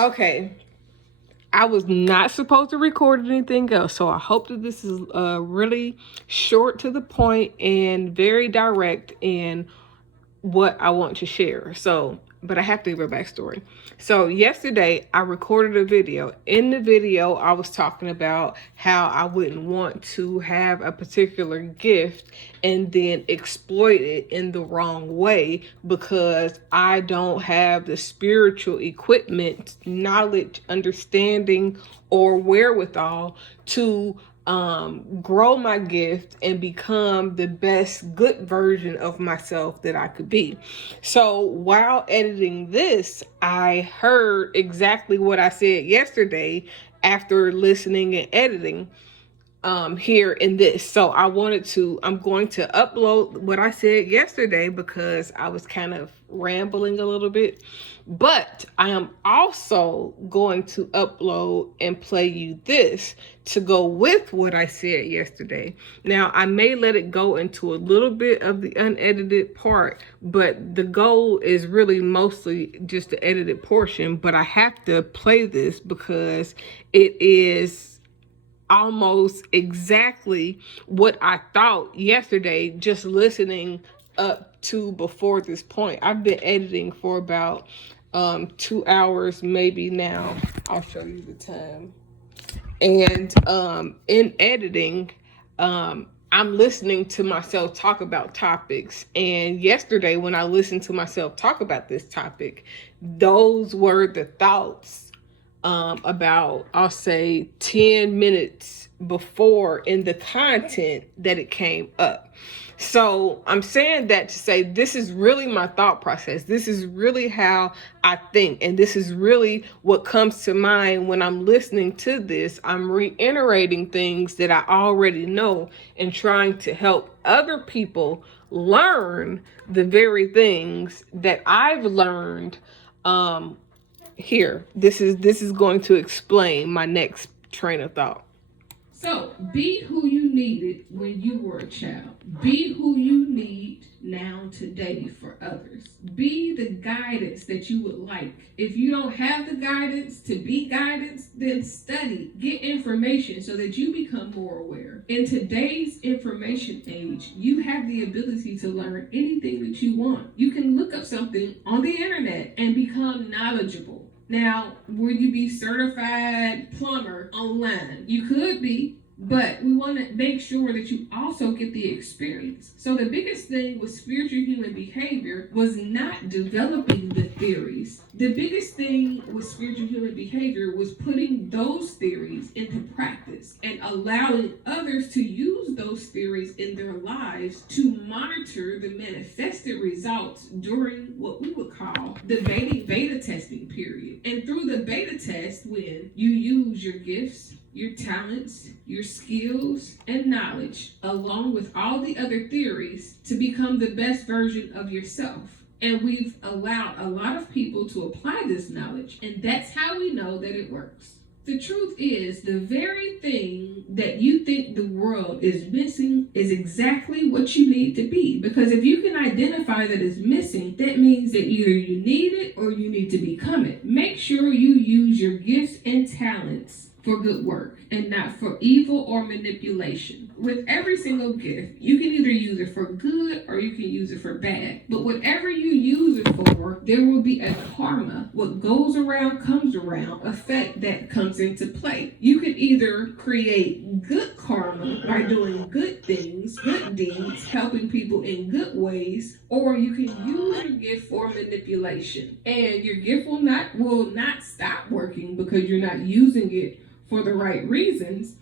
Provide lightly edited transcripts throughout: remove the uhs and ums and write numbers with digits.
Okay, I was not supposed to record anything else, so I hope that this is really short to the point and very direct in what I want to share. So, but I have to give a backstory. So, yesterday I recorded a video. In the video, I was talking about how I wouldn't want to have a particular gift and then exploit it in the wrong way because I don't have the spiritual equipment, knowledge, understanding, or wherewithal to grow my gift and become the best good version of myself that I could be. So while editing this, I heard exactly what I said yesterday after listening and editing here in this. So I'm going to upload what I said yesterday because I was kind of rambling a little bit. But I am also going to upload and play you this to go with what I said yesterday. Now, I may let it go into a little bit of the unedited part, but the goal is really mostly just the edited portion. But I have to play this because it is almost exactly what I thought yesterday just listening up to before this point. I've been editing for about 2 hours maybe now. I'll show you the time. And in editing, I'm listening to myself talk about topics. And yesterday, when I listened to myself talk about this topic, those were the thoughts about, I'll say, 10 minutes before in the content that it came up. So I'm saying that to say this is really my thought process. This is really how I think. And this is really what comes to mind when I'm listening to this. I'm reiterating things that I already know and trying to help other people learn the very things that I've learned. Here, this is going to explain my next train of thought. So, be who you needed when you were a child. Be who you need now today for others. Be the guidance that you would like. If you don't have the guidance to be guidance, then study, get information so that you become more aware. In today's information age, you have the ability to learn anything that you want. You can look up something on the internet and become knowledgeable. Now, will you be certified plumber online? You could be, but we want to make sure that you also get the experience. So the biggest thing with spiritual human behavior was not developing the theories. The biggest thing with spiritual human behavior was putting those theories into practice and allowing others to use those theories in their lives to monitor the manifested results during what we would call the beta testing period. And through the beta test, when you use your gifts, your talents, your skills, and knowledge, along with all the other theories, to become the best version of yourself. And we've allowed a lot of people to apply this knowledge, and that's how we know that it works. The truth is, the very thing that you think the world is missing is exactly what you need to be. Because if you can identify that it's missing, that means that either you need it or you need to become it. Make sure you use your gifts and talents for good work and not for evil or manipulation. With every single gift, you can either use it for good or you can use it for bad. But whatever you use it for, there will be a karma. What goes around comes around effect that comes into play. You can either create good karma by doing good things, good deeds, helping people in good ways, or you can use your gift for manipulation. And your gift will not stop working because you're not using it for the right reasons.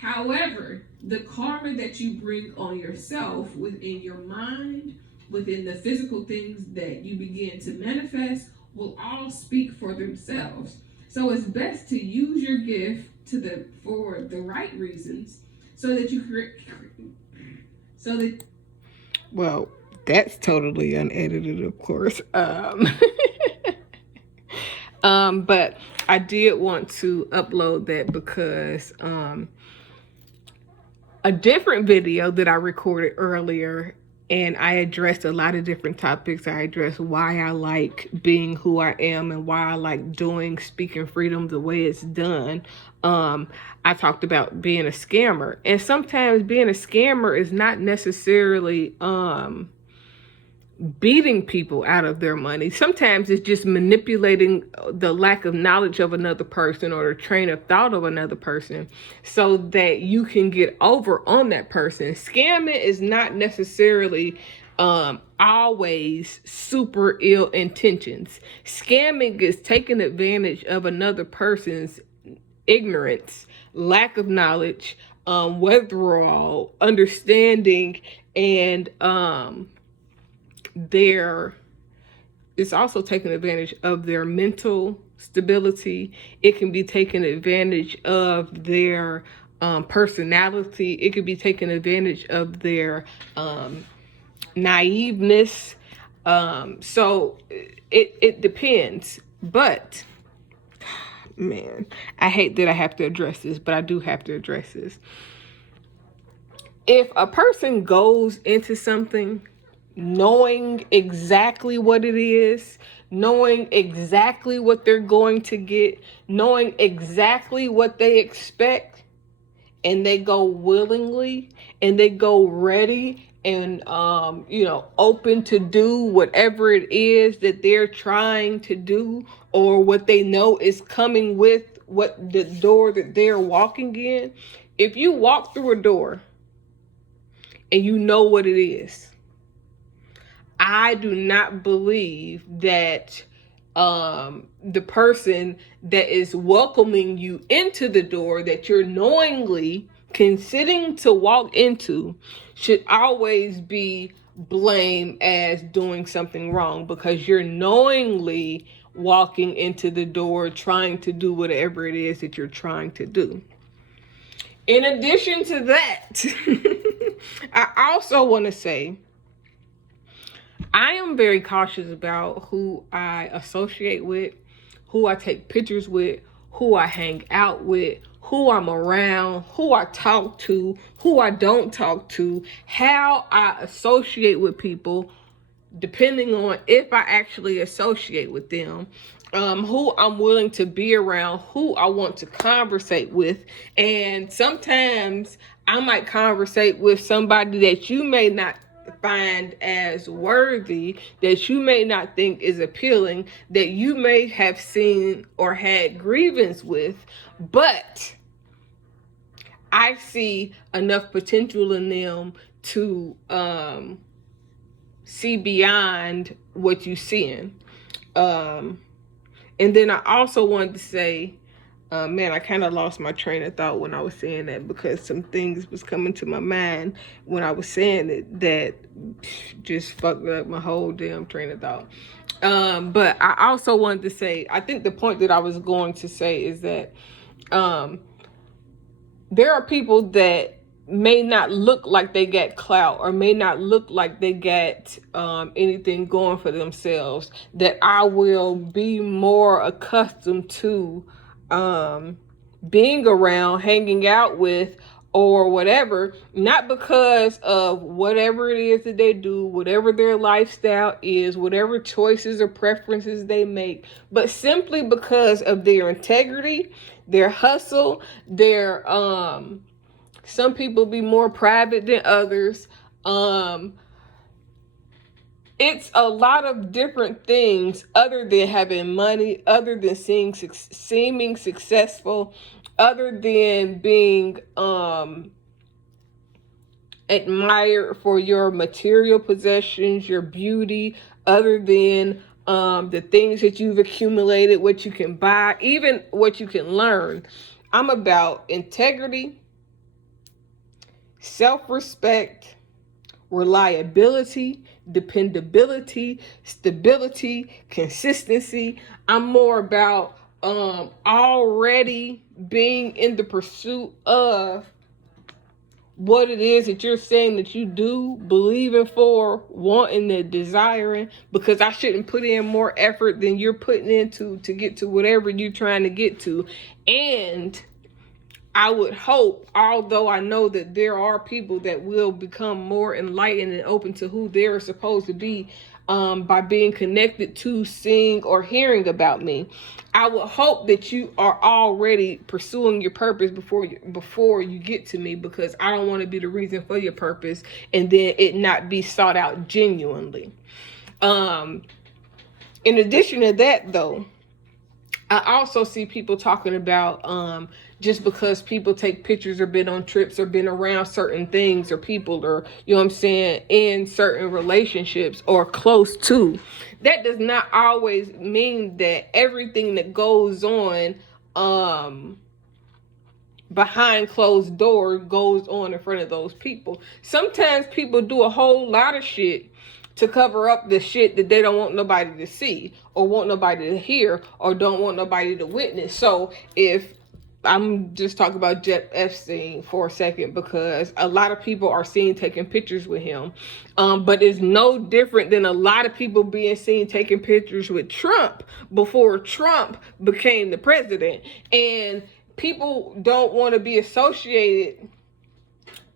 However, the karma that you bring on yourself within your mind, within the physical things that you begin to manifest, will all speak for themselves. So it's best to use your gift for the right reasons, so that you well, that's totally unedited, of course. But I did want to upload that because a different video that I recorded earlier And I addressed a lot of different topics. I addressed why I like being who I am and why I like doing speaking freedom the way it's done. I talked about being a scammer. And sometimes being a scammer is not necessarily beating people out of their money. Sometimes it's just manipulating the lack of knowledge of another person or the train of thought of another person so that you can get over on that person. Scamming is not necessarily always super ill intentions. Scamming is taking advantage of another person's ignorance, lack of knowledge, withdrawal, understanding, and it's also taking advantage of their mental stability. It can be taking advantage of their personality. It could be taking advantage of their naiveness. So it depends. But man, I hate that I have to address this, but I do have to address this. If a person goes into something knowing exactly what it is, knowing exactly what they're going to get, knowing exactly what they expect, and they go willingly and they go ready and open to do whatever it is that they're trying to do or what they know is coming with what the door that they're walking in. If you walk through a door and you know what it is, I do not believe that the person that is welcoming you into the door that you're knowingly considering to walk into should always be blamed as doing something wrong, because you're knowingly walking into the door trying to do whatever it is that you're trying to do. In addition to that, I also want to say I am very cautious about who I associate with, who I take pictures with, who I hang out with, who I'm around, who I talk to, who I don't talk to, how I associate with people, depending on if I actually associate with them, who I'm willing to be around, who I want to conversate with. And sometimes I might conversate with somebody that you may not find as worthy, that you may not think is appealing, that you may have seen or had grievance with, but I see enough potential in them to see beyond what you seeing. And then I also wanted to say, man, I kind of lost my train of thought when I was saying that, because some things was coming to my mind when I was saying it that just fucked up my whole damn train of thought. But I also wanted to say, I think the point that I was going to say is that there are people that may not look like they got clout or may not look like they got anything going for themselves, that I will be more accustomed to being around, hanging out with, or whatever, not because of whatever it is that they do, whatever their lifestyle is, whatever choices or preferences they make, but simply because of their integrity, their hustle, their some people be more private than others. It's a lot of different things other than having money, other than seeming successful, other than being admired for your material possessions, your beauty, other than the things that you've accumulated, what you can buy, even what you can learn. I'm about integrity, self-respect, reliability, dependability, stability, consistency. I'm more about already being in the pursuit of what it is that you're saying that you do, believing for, wanting, and desiring, because I shouldn't put in more effort than you're putting into to get to whatever you're trying to get to. And I would hope, although I know that there are people that will become more enlightened and open to who they're supposed to be by being connected to, seeing, or hearing about me. I would hope that you are already pursuing your purpose before you get to me, because I don't want to be the reason for your purpose and then it not be sought out genuinely. In addition to that, though, I also see people talking about just because people take pictures or been on trips or been around certain things or people, or, you know what I'm saying, in certain relationships or close to, that does not always mean that everything that goes on behind closed doors goes on in front of those people. Sometimes people do a whole lot of shit to cover up the shit that they don't want nobody to see or want nobody to hear or don't want nobody to witness. So if I'm just talking about Jeff Epstein for a second, because a lot of people are seen taking pictures with him. But it's no different than a lot of people being seen taking pictures with Trump before Trump became the president. And people don't want to be associated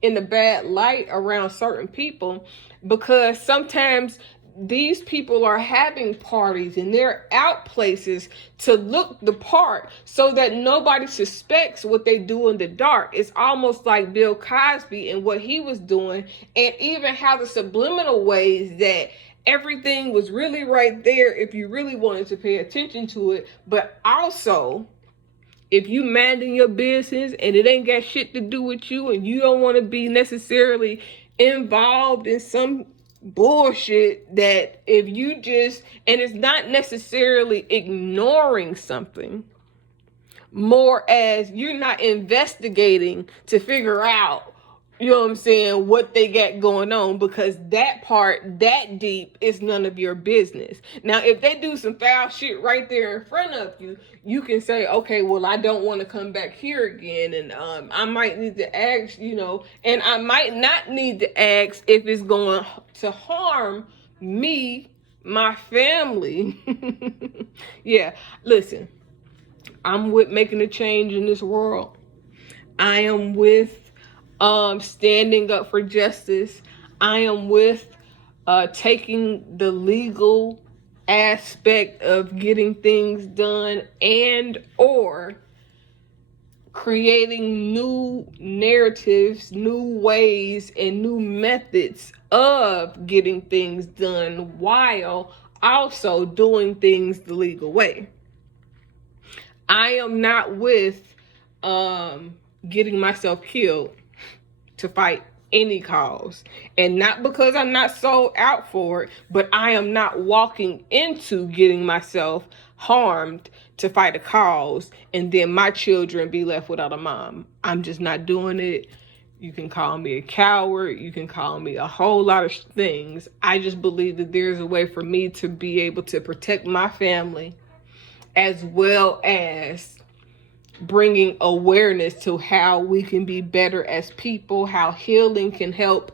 in a bad light around certain people, because sometimes these people are having parties and they're out places to look the part so that nobody suspects what they do in the dark. It's almost like Bill Cosby and what he was doing, and even how the subliminal ways that everything was really right there if you really wanted to pay attention to it, but also if you minding your business and it ain't got shit to do with you and you don't want to be necessarily involved in some bullshit, that if you just, and it's not necessarily ignoring something, more as you're not investigating to figure out, you know what I'm saying, what they got going on, because that part, that deep, is none of your business. Now, if they do some foul shit right there in front of you, you can say, okay, well, I don't want to come back here again, and I might need to ask, you know, and I might not need to ask if it's going to harm me, my family. Yeah, listen, I'm with making a change in this world. I am with standing up for justice. I am with taking the legal aspect of getting things done, and or creating new narratives, new ways, and new methods of getting things done, while also doing things the legal way. I am not with getting myself killed to fight any cause. And not because I'm not sold out for it, but I am not walking into getting myself harmed to fight a cause and then my children be left without a mom. I'm just not doing it. You can call me a coward. You can call me a whole lot of things. I just believe that there's a way for me to be able to protect my family, as well as bringing awareness to how we can be better as people, how healing can help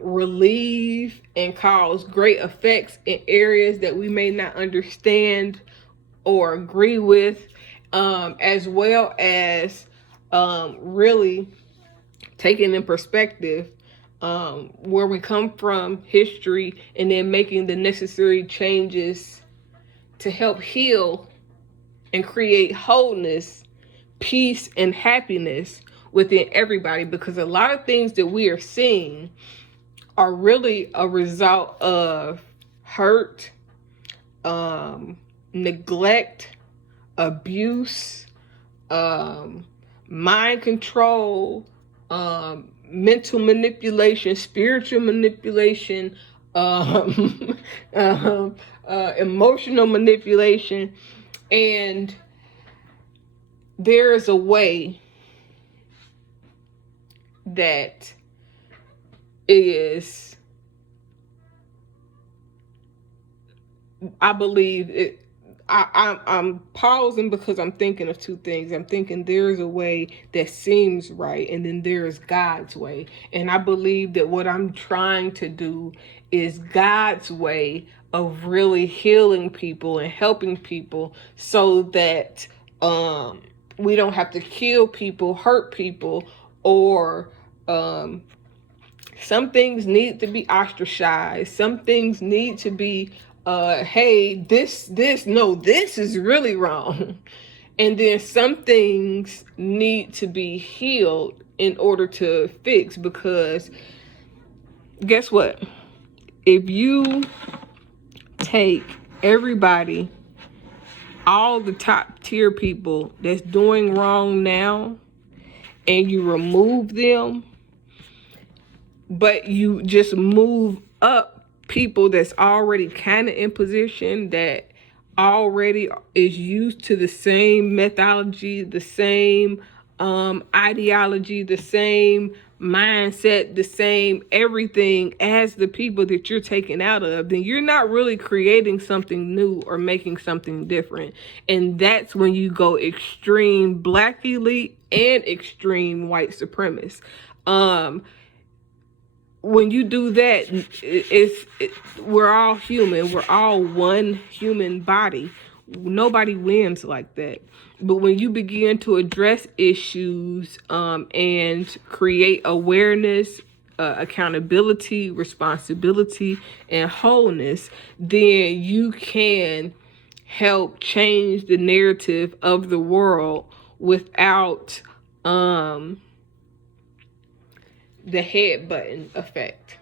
relieve and cause great effects in areas that we may not understand or agree with, as well as really taking in perspective where we come from, history, and then making the necessary changes to help heal and create wholeness, peace, and happiness within everybody. Because a lot of things that we are seeing are really a result of hurt, neglect, abuse, mind control, mental manipulation, spiritual manipulation, emotional manipulation. And there is a way that is, I believe it. I'm pausing because I'm thinking of two things. I'm thinking there's a way that seems right, and then there's God's way. And I believe that what I'm trying to do is God's way of really healing people and helping people, so that we don't have to kill people, hurt people, or some things need to be ostracized. Some things need to be, hey, this is really wrong. And then some things need to be healed in order to fix, because guess what? If you take everybody, all the top tier people that's doing wrong now, and you remove them, but you just move up people that's already kind of in position, that already is used to the same methodology, the same ideology, the same mindset, the same everything as the people that you're taking out of, then you're not really creating something new or making something different. And that's when you go extreme black elite and extreme white supremacist. When you do that, we're all human. We're all one human body. Nobody wins like that. But when you begin to address issues and create awareness, accountability, responsibility, and wholeness, then you can help change the narrative of the world without the head button effect,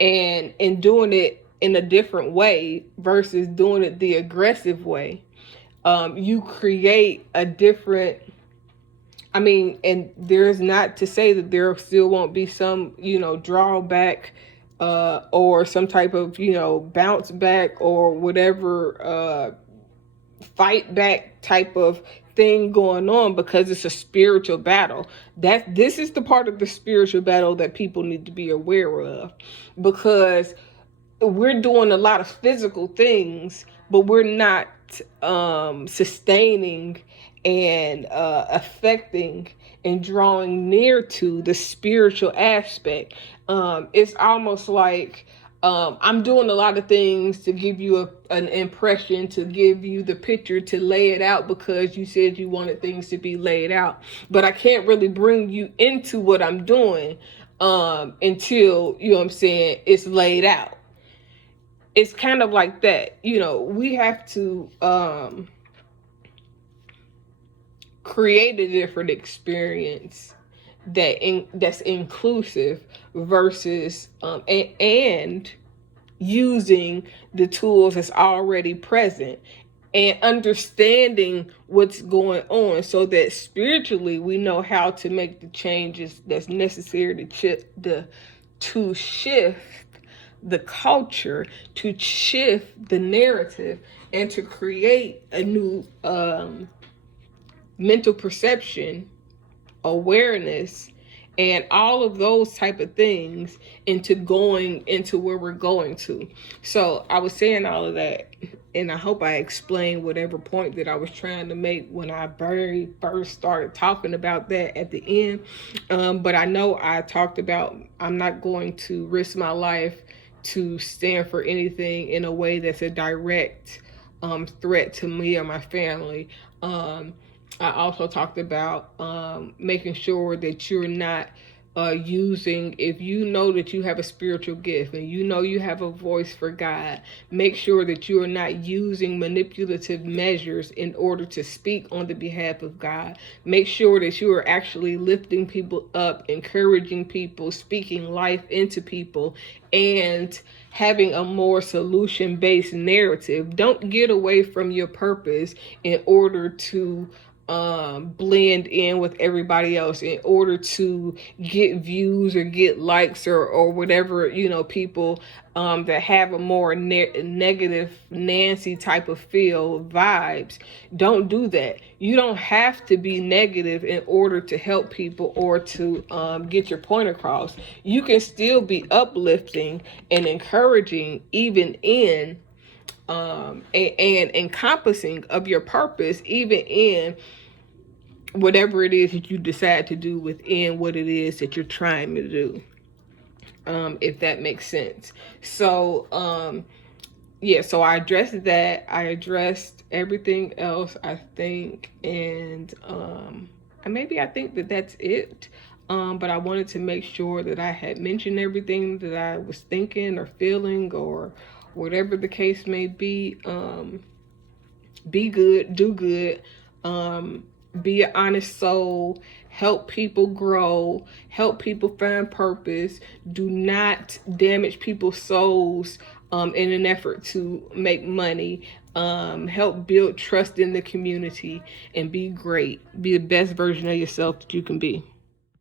and doing it in a different way versus doing it the aggressive way. You create a different, and there's not to say that there still won't be some, drawback or some type of, bounce back or whatever fight back type of thing going on, because it's a spiritual battle. This is the part of the spiritual battle that people need to be aware of, because we're doing a lot of physical things, but we're not sustaining and affecting and drawing near to the spiritual aspect. It's almost like I'm doing a lot of things to give you an impression, to give you the picture, to lay it out because you said you wanted things to be laid out. But I can't really bring you into what I'm doing until, it's laid out. It's kind of like that. We have to create a different experience that's inclusive versus and using the tools that's already present and understanding what's going on, so that spiritually we know how to make the changes that's necessary to shift the culture, to shift the narrative, and to create a new mental perception, awareness, and all of those type of things into going into where we're going to. So I was saying all of that, and I hope I explained whatever point that I was trying to make when I very first started talking about that at the end. But I know I talked about I'm not going to risk my life to stand for anything in a way that's a direct threat to me or my family. I also talked about making sure that you're not using, if you know that you have a spiritual gift and you know you have a voice for God, make sure that you are not using manipulative measures in order to speak on the behalf of God. Make sure that you are actually lifting people up, encouraging people, speaking life into people, and having a more solution-based narrative. Don't get away from your purpose in order to blend in with everybody else, in order to get views or get likes or whatever, people that have a more negative Nancy type of feel vibes. Don't do that. You don't have to be negative in order to help people or to get your point across. You can still be uplifting and encouraging, even in and encompassing of your purpose, even in whatever it is that you decide to do within what it is that you're trying to do, if that makes sense. So yeah, so I addressed that. I addressed everything else, I think, and maybe I think that that's it. But I wanted to make sure that I had mentioned everything that I was thinking or feeling or whatever the case may be. Be good, do good, be an honest soul, help people grow, help people find purpose. Do not damage people's souls in an effort to make money. Help build trust in the community and be great. Be the best version of yourself that you can be.